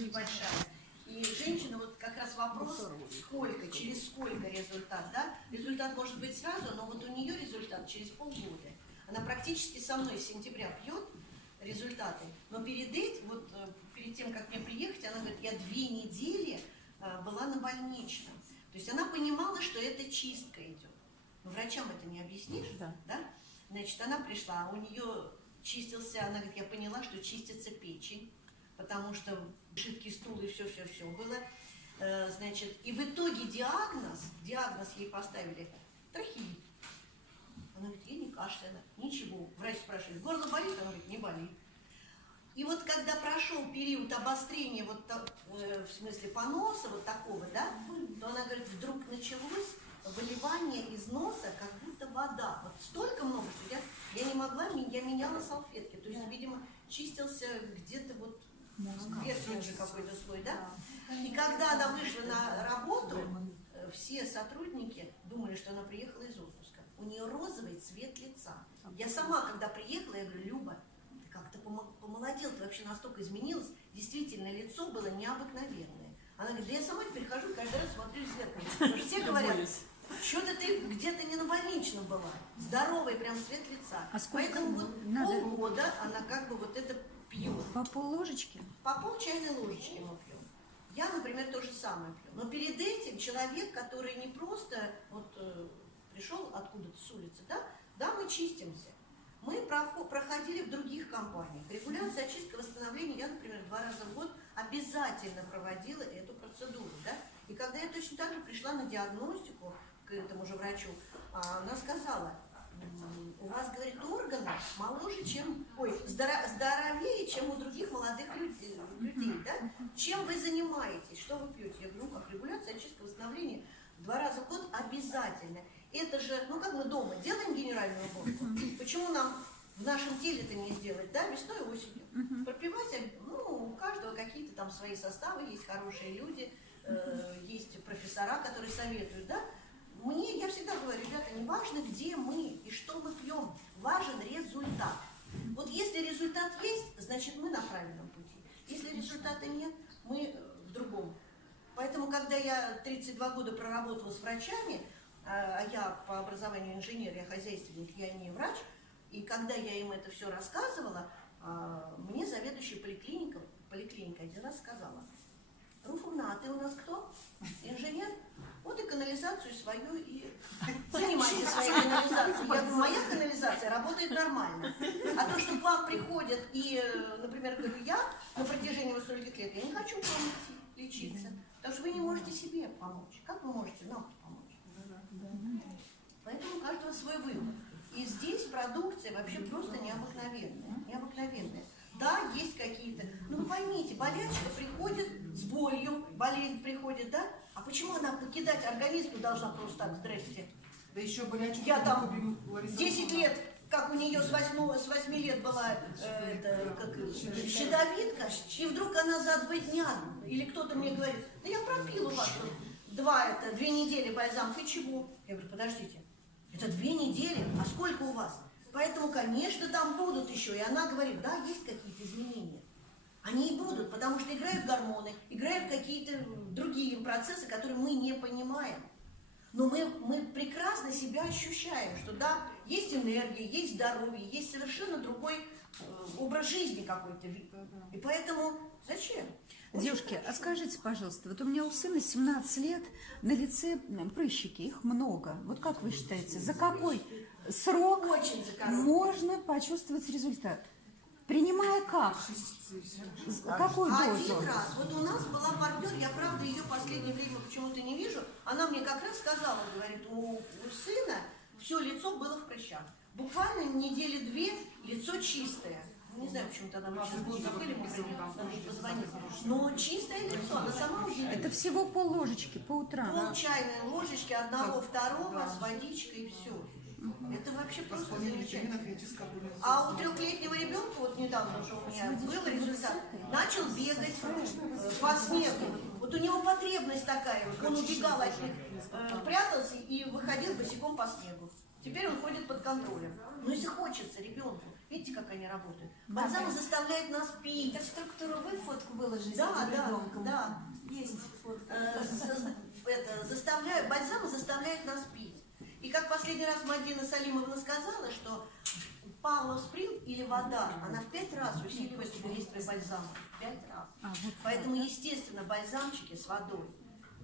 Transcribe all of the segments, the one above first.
небольшая. И женщина, вот как раз вопрос, сколько, через сколько результат, да? Результат может быть сразу, но вот у нее результат через полгода. Она практически со мной с сентября пьет результаты, но перед этим, вот перед тем, как мне приехать, она говорит, я 2 недели была на больничном. То есть она понимала, что это чистка идет. Но врачам это не объяснишь, да? Значит, она пришла, у нее чистился, она говорит, я поняла, что чистится печень, потому что жидкий стул и все-все-все было. Значит, и в итоге диагноз ей поставили трахеит. Она говорит, я не кашляла, ничего. Врач спрашивает, горло болит? Она говорит, не болит. И вот когда прошел период обострения, вот в смысле поноса, вот такого, да, то она говорит, вдруг началось выливание из носа, как будто вода. Вот столько много, что я не могла, я меняла салфетки. То есть, видимо, чистился где-то вот верхний уже какой-то слой, да? И когда она вышла на работу, все сотрудники думали, что она приехала из отпуска. У нее розовый цвет лица. Я сама, когда приехала, я говорю, Люба, ты как-то помолодела, ты вообще настолько изменилась. Действительно, лицо было необыкновенное. Она говорит, да я сама теперь хожу, каждый раз смотрю в зеркало. Потому что все говорят, что-то ты где-то не на больничном была. Здоровый прям цвет лица. Поэтому вот полгода она как бы вот это пьет. По пол-ложечки? По пол-чайной ложечки мы пьем. Я, например, то же самое пью. Но перед этим человек, который не просто вот пришел откуда-то с улицы, да, мы чистимся. Мы проходили в других компаниях. Регулярная очистка, восстановление. Я, например, 2 раза в год обязательно проводила эту процедуру. Да? И когда я точно так же пришла на диагностику к этому же врачу, она сказала, у вас, говорит, органы моложе, чем, здоровее, чем у других молодых людей, да? Чем вы занимаетесь, что вы пьете? Я говорю, как регуляция, очистка, восстановление 2 раза в год обязательно. Это же, ну как мы дома делаем генеральную уборку, почему нам в нашем теле-то не сделать, да, весной и осенью? Пропивать, ну, у каждого какие-то там свои составы, есть хорошие люди, есть профессора, которые советуют, да? Я всегда говорю, ребята, не важно, где мы и что мы пьем, важен результат. Вот если результат есть, значит мы на правильном пути. Если результата нет, мы в другом. Поэтому, когда я 32 года проработала с врачами, а я по образованию инженер, я хозяйственник, я не врач, и когда я им это все рассказывала, мне заведующая поликлиникой один раз сказала, Руфовна, а ты у нас кто? Инженер? Вот и канализацию свою и занимайтесь своей канализацией. Я говорю, моя канализация работает нормально. А то, что к вам приходят и, например, говорю, я на протяжении стольких лет, я не хочу к вам идти лечиться. Потому что вы не можете себе помочь. Как вы можете нам помочь? Поэтому у каждого свой выбор. И здесь продукция вообще просто необыкновенная. Необыкновенная. Да, есть какие-то, ну вы поймите, болячка приходит с болью, болезнь приходит, да? А почему она покидать организм должна просто так, здрасте? Да еще болячку. Я там 10 лет, как у нее с 8 лет была щитовидка, и вдруг она за 2 дня, или кто-то мне говорит, да я пропил у вас 2 недели бальзам, и чего? Я говорю, подождите, это 2 недели, а сколько у вас? Поэтому, конечно, там будут еще. И она говорит, да, есть какие-то изменения. Они и будут, потому что играют гормоны, играют какие-то другие процессы, которые мы не понимаем. Но мы прекрасно себя ощущаем, что да, есть энергия, есть здоровье, есть совершенно другой образ жизни какой-то. И поэтому зачем? Девушки, а скажите, пожалуйста, вот у меня у сына 17 лет, на лице прыщики, их много. Вот как вы считаете, за какой срок можно почувствовать результат? Принимая как? Какую дозу? Один раз. Вот у нас была партнер, я правда ее в последнее время почему-то не вижу. Она мне как раз сказала, говорит, у сына все лицо было в прыщах. Буквально недели 2 лицо чистое. Не знаю, почему тогда мы сейчас не забыли, мы позвонили. Но чистое лицо, она сама удивилась. Это всего пол-ложечки по утрам. Пол-чайной ложечки, 1-2 с водичкой и все. Это вообще просто замечательно. А у 3-летнего ребенка, вот недавно уже у меня был результат, начал бегать по снегу. Вот у него потребность такая, он убегал от них, прятался и выходил босиком по снегу. Теперь он ходит под контролем. Но если хочется ребенку, Видите, как они работают? Бальзам заставляет нас пить. Это структуру вы фотку выложите Да, с этим да, ребенком? да. Есть фотка. Бальзам заставляет нас пить. И как последний раз Мадина Салимовна сказала, что Павлов Спринг или вода, она в 5 раз усиливает действие бальзама. В 5 раз. Поэтому, естественно, бальзамчики с водой.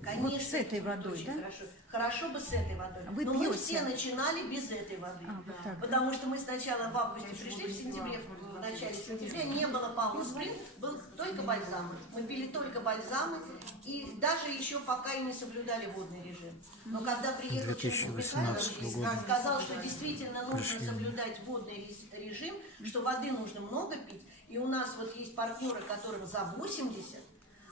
Конечно, Вот с этой это водой, очень да? хорошо. Хорошо бы с этой водой. Вы Но мы пьете? все начинали без этой воды. Вот так. Потому что мы сначала в августе пришли, в сентябре, в начале сентября не было Павла Спринг, был только бальзамы. Мы пили только бальзамы и даже еще пока и не соблюдали водный режим. Но когда приехал 2018 года сказал, что действительно нужно соблюдать водный режим, что воды нужно много пить. И у нас вот есть партнеры, которым за 80,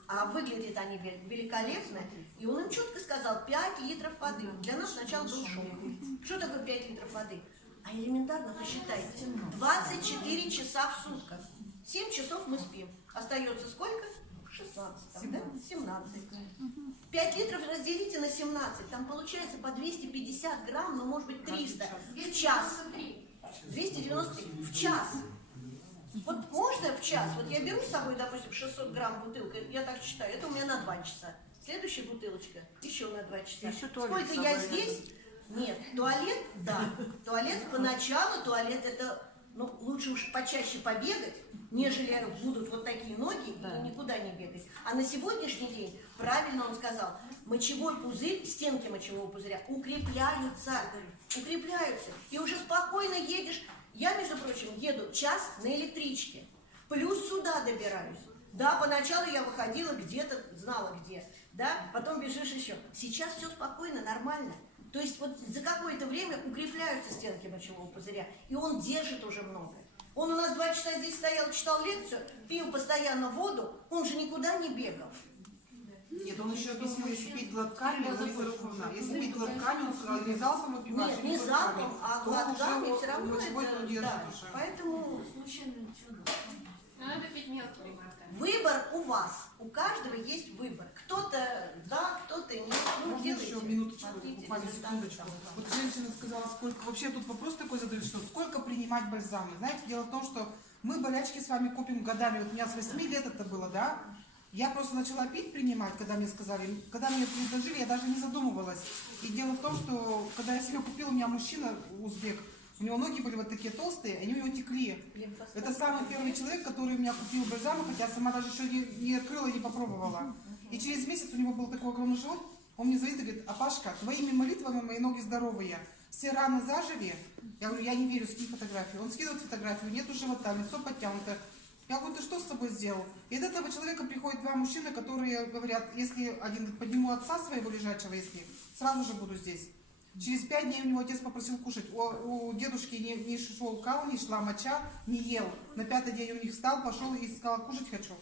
а выглядят они великолепно. И он им четко сказал, 5 литров воды. Для нас сначала был шок. Что такое 5 литров воды? А элементарно посчитайте. 24 часа в сутках. 7 часов мы спим. Остается сколько? 16, там, да? 17. 5 литров разделите на 17. Там получается по 250 грамм, ну может быть 300 в час. 293 в час. Вот можно в час, вот я беру с собой, допустим, 600 грамм бутылка, я так считаю, это у меня на 2 часа. Следующая бутылочка еще на 2 часа. Еще Сколько я здесь? Нет, туалет, да. Туалет поначалу, туалет это, ну, лучше уж почаще побегать, нежели будут вот такие ноги и никуда не бегать. А на сегодняшний день, правильно он сказал, мочевой пузырь, стенки мочевого пузыря укрепляются. И уже спокойно едешь. Я, между прочим, еду час на электричке, плюс сюда добираюсь. Да, поначалу я выходила где-то, знала где, да, потом бежишь еще. Сейчас все спокойно, нормально. То есть вот за какое-то время укрепляются стенки мочевого пузыря, и он держит уже много. Он у нас 2 часа здесь стоял, читал лекцию, пил постоянно воду, он же никуда не бегал. Нет, он еще объяснил, если пить глотками, если пить глотками, он сказал, не залпом выпивать, Нет, не залпом, а глотками все равно мочевой это, удержит да. уже. Поэтому Надо пить мелкими глотками. выбор у вас, у каждого есть выбор. Кто-то да, кто-то нет. Ну, Можно делайте. еще минуточку, Смотрите, буквально результаты секундочку. там. Вот женщина сказала, сколько... Вообще тут вопрос такой задают, что сколько принимать бальзамы. Знаете, дело в том, что мы болячки с вами купим годами. Вот у меня с 8 лет это было, да? Я просто начала пить, принимать, когда мне сказали. Когда мне предложили, я даже не задумывалась. И дело в том, что когда я себе купила, у меня мужчина, узбек, у него ноги были вот такие толстые, они у него текли. Это самый первый человек, который у меня купил бальзамы, хотя сама даже еще не открыла и не попробовала. И через месяц у него был такой огромный живот, он мне звонит и говорит: Апашка, твоими молитвами мои ноги здоровые, все раны зажили. Я говорю, я не верю, скинь фотографию. Он скидывает фотографию, нету живота, лицо подтянуто. Я говорю, ты что с собой сделал? И от этого человека приходят 2 мужчины, которые говорят, если один подниму отца своего лежачего, если сразу же буду здесь. Через 5 дней у него отец попросил кушать. У дедушки не шел кал, не шла моча, не ел. На 5-й день у них встал, пошел и сказал, кушать хочу.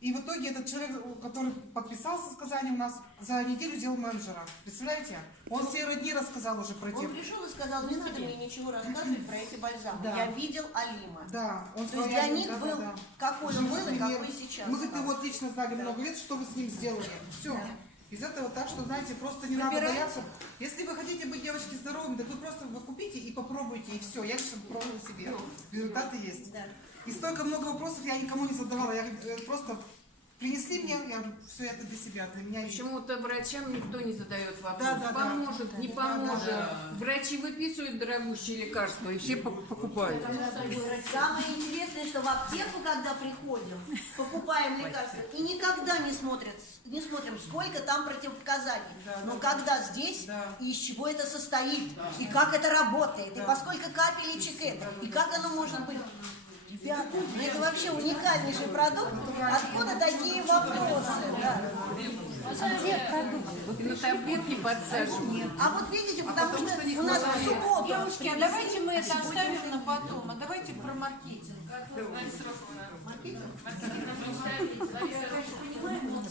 И в итоге этот человек, который подписался сказание у нас, за неделю сделал менеджера. Представляете? Он все родни рассказал уже про Он тех. пришел и сказал, не надо мне ничего рассказывать про эти бальзамы. Да. Я видел Алима. Да, он То есть для них был, какой он был и какой сейчас. Мы, говорит, его отлично знали много лет, что вы с ним сделали. Все. Из этого так, что, знаете, просто не надо бояться. Если вы хотите быть, девочки, здоровыми, так вы просто купите и попробуйте, и все. Я лично пробовала себе. Результаты есть. Да. И столько много вопросов я никому не задавала. Я просто принесли мне, я говорю, все это для себя, для меня. Почему-то врачам никто не задает вопрос. Да. Поможет, не поможет. Да. Врачи выписывают дорогущие лекарства, и все покупают. Самое интересное, что в аптеку, когда приходим, покупаем лекарства, и никогда не смотрим, сколько там противопоказаний. Но когда здесь, и из чего это состоит, и как это работает, и по сколько капелечек это, и как оно может быть. Ребята, ну это вообще уникальнейший продукт. Откуда такие вопросы? Да. И на таблетки подсаживают. А вот видите, потому что у нас в субботу. Девушки, а давайте мы это оставим на потом, а давайте про маркетинг. Маркетинг? Понимаем,